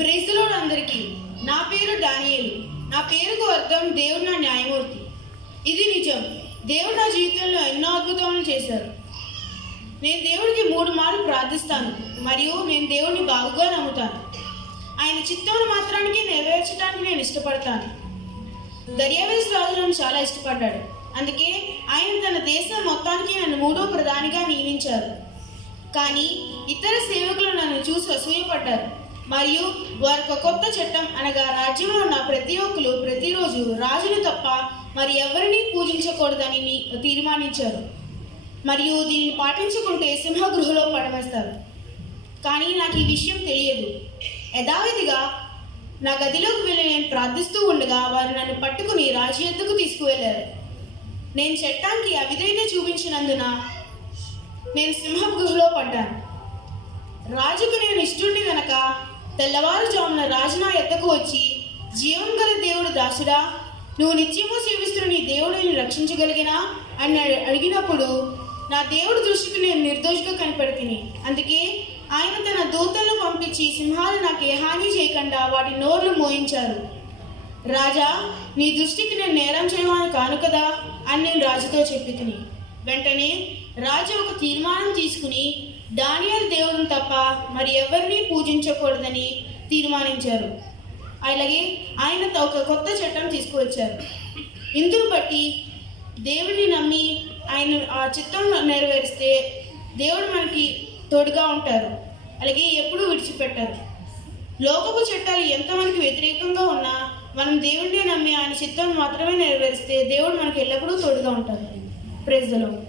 Praise the lord అందరికీ. నా పేరు డానియేలు. నా పేరుకు అర్థం దేవుడు నా న్యాయమూర్తి. ఇది నిజం. దేవుడు నా జీవితంలో ఎన్నో అద్భుతాలను చేశారు. నేను దేవుడికి 3 మార్లు ప్రార్థిస్తాను మరియు నేను దేవుడిని బాగుగా నమ్ముతాను. ఆయన చిత్తాన్ని మాత్రానికి నెరవేర్చడానికి నేను ఇష్టపడతాను. దర్యావేషు రాజు నన్ను చాలా ఇష్టపడ్డాడు. అందుకే ఆయన తన దేశం మొత్తానికి నన్ను 3వ ప్రధానిగా నియమించారు. కానీ ఇతర సేవకులు నన్ను చూసి అసూయపడ్డారు మరియు వారికి కొత్త చట్టం అనగా రాజ్యంలో ఉన్న ప్రతి ఒక్కరు ప్రతిరోజు రాజును తప్ప మరి ఎవరిని పూజించకూడదని తీర్మానించారు మరియు దీనిని పాటించకుంటే సింహగృహలో పడవేస్తారు. కానీ నాకు ఈ విషయం తెలియదు. యథావిధిగా నా గదిలోకి వెళ్ళి నేను ప్రార్థిస్తూ ఉండగా వారు నన్ను పట్టుకుని రాజు యొద్దకు తీసుకువెళ్ళారు. నేను చట్టానికి అవిధేయత చూపించినందున నేను సింహగృహలో పడ్డాను. రాజుకు నేను ఇష్టుడిని గనక తెల్లవారుజామున రాజు నా యొద్దకు వచ్చి, జీవం గల దేవుడు దాసుడా, నువ్వు నిత్యము సేవిస్తున్న నీ దేవుడిని రక్షించగలిగినా అని అడిగినప్పుడు నా దేవుడి దృష్టికి నేను నిర్దోషిగా కనపడితిని. అందుకే ఆయన తన దూతలను పంపించి సింహాలు నాకు ఏ హాని చేయకుండా వాటి నోర్లు మోయించారు. రాజా, నీ దృష్టికి నేను నేరం చేయమని కాను కదా అని నేను రాజుతో చెప్పి తిని. వెంటనే రాజు ఒక తీర్మానం తీసుకుని దానియేలు దేవుడిని తప్ప మరి ఎవరిని పూజించకూడదని తీర్మానించారు. అలాగే ఆయన ఒక కొత్త చట్టం తీసుకువచ్చారు. ఇందును బట్టి దేవుడిని నమ్మి ఆయన ఆ చిత్తం నెరవేరిస్తే దేవుడు మనకి తోడుగా ఉంటారు. అలాగే ఎప్పుడూ విడిచిపెట్టారు. లోకపు చట్టాలు ఎంతమందికి వ్యతిరేకంగా ఉన్నా మనం దేవుడిని నమ్మి ఆయన చిత్తం మాత్రమే నెరవేరిస్తే దేవుడు మనకి ఎల్లప్పుడూ తోడుగా ఉంటారు. Praise the lord.